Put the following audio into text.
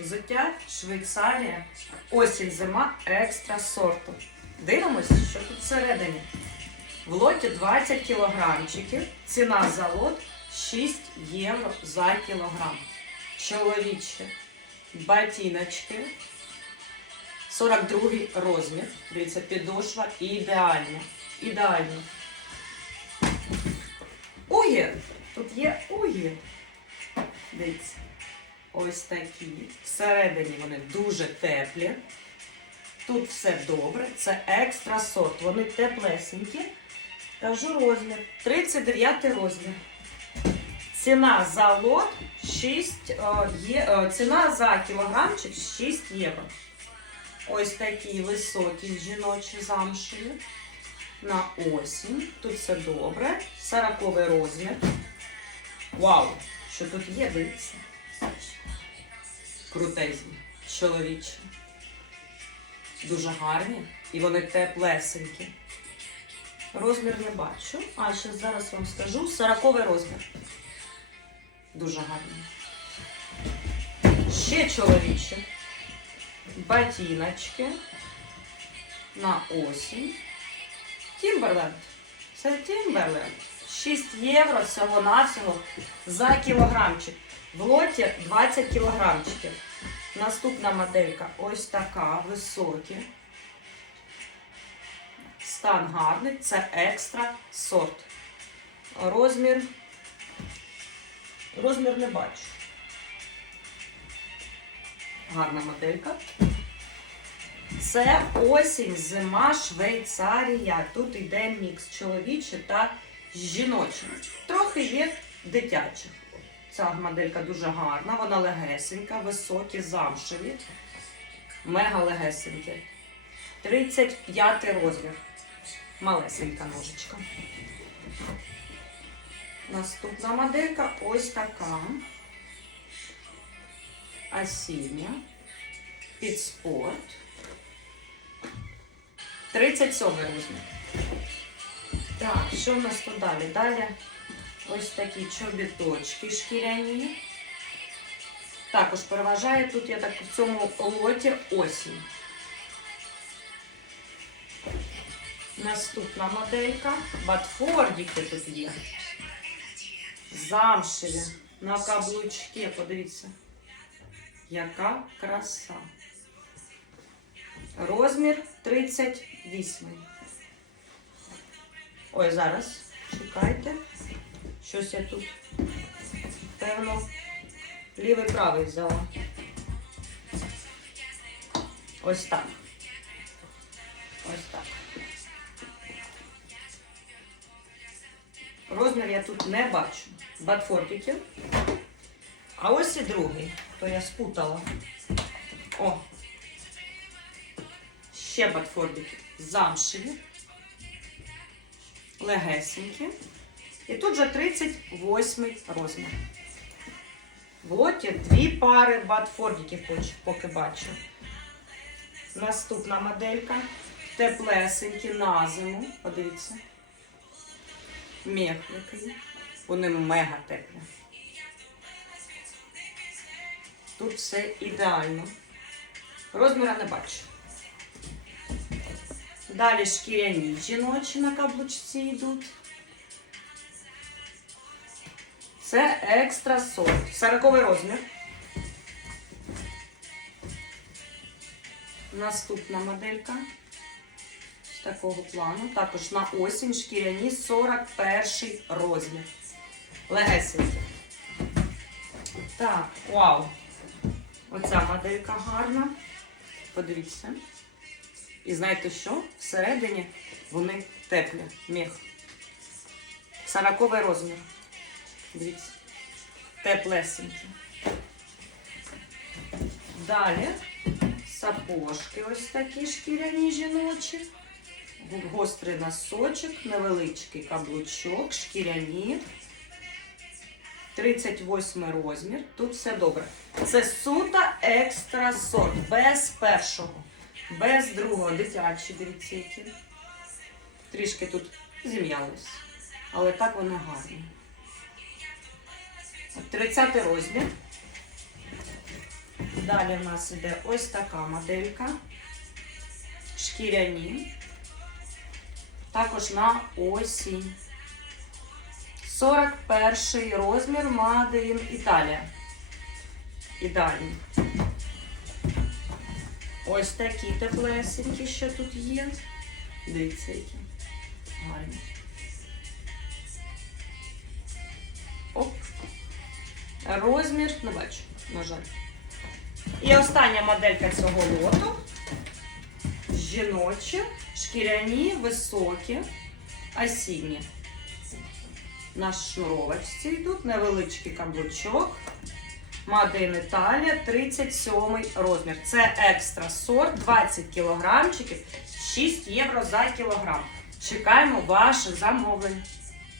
Взуття Швейцарія. Осінь зима екстра сорту. Дивимось, що тут всередині. В лоті 20 кілограмчиків. Ціна за лот 6 євро за кілограм. Чоловічі ботиночки. 42 розмір. Дивіться, підошва ідеальна. Ідеально. Угір. Тут є угір. Дивіться. Ось такі. Всередині вони дуже теплі. Тут все добре. Це екстра сорт. Вони теплесенькі. Кажу розмір. 39 розмір. Ціна за лот 6 е, є, е, ціна за кілограмчик 6 євро. Ось такі високі жіночі замшеві. На осінь. Тут все добре. 40 розмір. Вау! Що тут є, дивіться. Крутезні, чоловічі. Дуже гарні. І вони теплесенькі. Розмір не бачу. А ще зараз вам скажу. 40 розмір. Дуже гарний. Ще чоловічі. Ботиночки. На осінь. Тімберленд. Це Тімберленд. 6 євро всього-навсього за кілограмчик. В лоті 20 кілограмчиків. Наступна моделька ось така, високі. Стан гарний, це екстра сорт. Розмір. Розмір не бачу. Гарна моделька. Це осінь, зима, Швейцарія. Тут йде мікс чоловічий та жіночий. Трохи є дитячих. Ця моделька дуже гарна, вона легесенька, високі, замшеві. Мега легесенькі. 35 розмір. Малесенька ножичка. Наступна моделька ось така. Осіння. Під спорт. 37 розмір. Так, що в нас тут далі? Далі ось такі чобіточки шкіряні. Також переважає тут, я так в цьому лоті осінь. Наступна моделька. Батфордіки тут є. Замшеві. На каблучки. Подивіться. Яка краса. Розмір 38. Ой, зараз. Чекайте. Щось я тут, певно, лівий правий взяла. Ось так. Ось так. Розмір я тут не бачу. Батфордиків. А ось і другий, то я спутала. О! Ще батфордики замшеві, легесенькі. І тут же 38 розмір. В дві пари батфордиків поки бачу. Наступна моделька. Теплесенькі на зиму. Подивіться. Мех який. Вони мега теплі. Тут все ідеально. Розміра не бачу. Далі шкіряні жіночі на каблучці йдуть. Це екстра сорт. 40 розмір. Наступна моделька. З такого плану. Також на осінь шкіряні 41 розмір. Легесенькі. Так, вау. Оця моделька гарна. Подивіться. І знаєте що? Всередині вони теплі. Міх. 40 розмір. Дивіться. Теплесенькі. Далі сапожки ось такі шкіряні жіночі. Гострий носочок, невеличкий каблучок, шкіряні. 38 розмір. Тут все добре. Це суто екстра сорт. Без першого. Без другого. Дитячі, дивіться, які. Трішки тут зім'ялись. Але так вони гарні. От 30 розмір. Далі в нас іде ось така моделька. Шкіряні. Також на осінь. 41 розмір in Італія. Ідеальний. Ось такі теплесенькі, що тут є. Дивіться, які гарні. Розмір, не бачу, на жаль. І остання моделька цього лоту. Жіночі, шкіряні, високі, осінні. На шнуровочці йдуть, невеличкий каблучок. Мадин Італія, 37 розмір. Це екстра сорт, 20 кілограмчиків, 6 євро за кілограм. Чекаємо ваше замовлення.